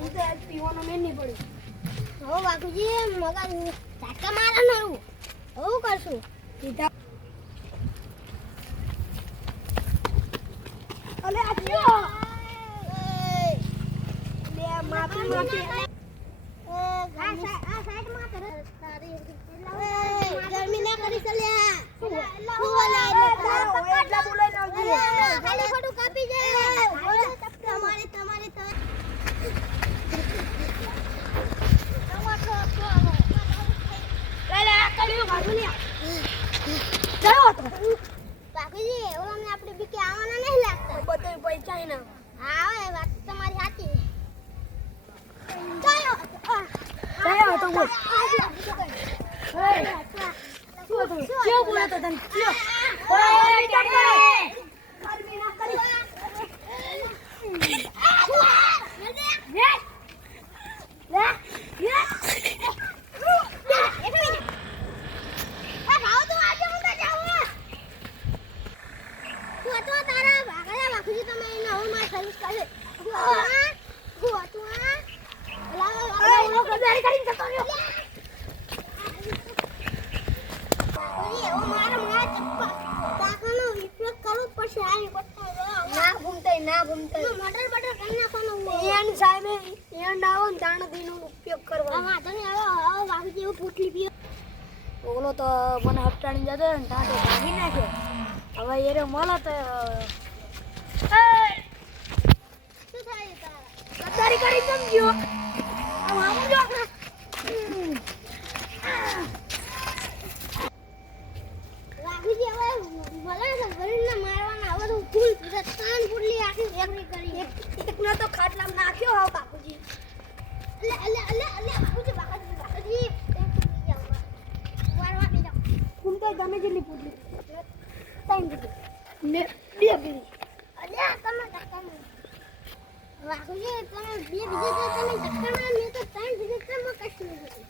તો પીવાનો મેં નહીં પડ્યું. હો બાપુજી મગજ ઝાટકા મારવાનું હું કરશું સીધા અલે આજો લે માફી માફી આ સાઈડમાં કરે તારી ગરમી ના કરી ચલ્યા હું બોલાય એટલા બોલાઈ નાખજે ખાલી ખોટું કાપી જાય તમારી તો લે કલ્યું ભાગુલિયા ચલો તો બાપુજી ઓલાને આપણે બીકે આવવાના નહીં લાગતા બધે પૈસા ના હા એ વાત તમારી સાચી ચાલો તો બોલ ક્યો બોલો તો તને ક્યો ઓય ટકરે ગરમી ના કરી ના ઘૂમતે મટર બટર કરી નાખવાનું એન સાહેબે એન ડાવો દાણદીનો ઉપયોગ કરવાનો વાંધો નહીં હવે બાપુજી એવું પોટલી પીઓ ઓલો તો મને હપટાણી જતો ને તાતો ભાગી નાખ્યો હવે એરે મળે તો શું થાય તારા કતારી કરી સમજ્યો આમ આવું જો બાપુજી હવે ભલે ગરીબને મારવાના હવે તો ફૂલ ત્રણ ફૂટલી આખી એકરી કરી એકનો તો ખાટલામાં નાખ્યો હાવ બાપુજી બાપુજી વારવા દે જાઓ ઘૂમતે ગમે જેટલી પૂટલી ટાઈમ દીધી ને બે બીજી અલ્યા તમે ધક્કા મારો બાપુજી તમે બે બીજે તો તમે ધક્કા મારો મેં તો ત્રણ બીજે તમે કશું નથી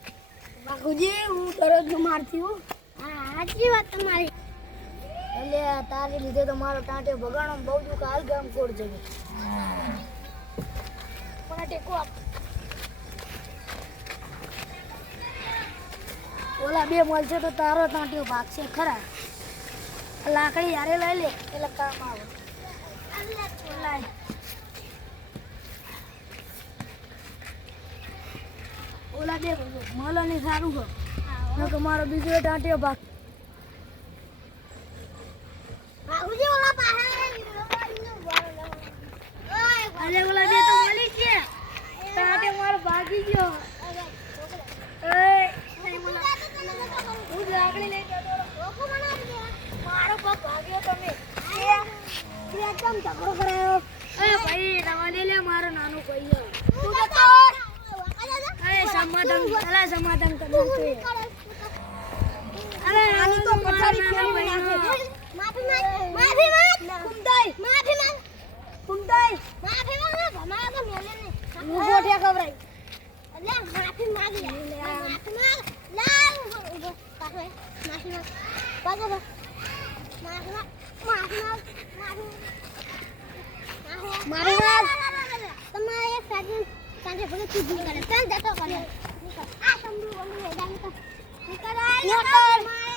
બાપુજી હું દરરોજ મારતી હું હા સાચી વાત તમારી એટલે તારી લીધે તો મારો ટાંટે બગાડો બહુ દુઃખ હાલ ગામ કોડ જગે પણ ટેકો આપ ઓલા બે મળશે તો તારો ટાંટ્યો ભાગશે ખરા લાકડી યારે લઈ લે એટલે કામ આવે લાય ઓલા બે મળે ને સારું છે નકર મારો બીજો ટાંટ્યો ભાગ બાપુજી ઓલા પાસે અરે ઓલા બે તો મળી છે ટાંટે મારો ભાગી ગયો હું લાકડી લઈ ગયો મારો પગ ભાગ્યો તમે એકદમ ઝઘડો કરાયો એ ભાઈ રવાને લે મારો નાનો ભાઈ તું તો અરે સમાધાન કરવું છે અરે આની તો પથારી ફેરવી નાખે કુંદાઈ ભમાયા તો મેલે ને હું ગોઠિયા ખવરાઈ અલ્યા માફી માંગી માફી માંગ લાવ ઉભો પાછો માફી માંગ પાછો માફી માંગ તમારે એક સાજન સાંજે ભલે ચૂપ કરે તને જતો કરે આ સમડું બોલું એડા નીકળ નીકળ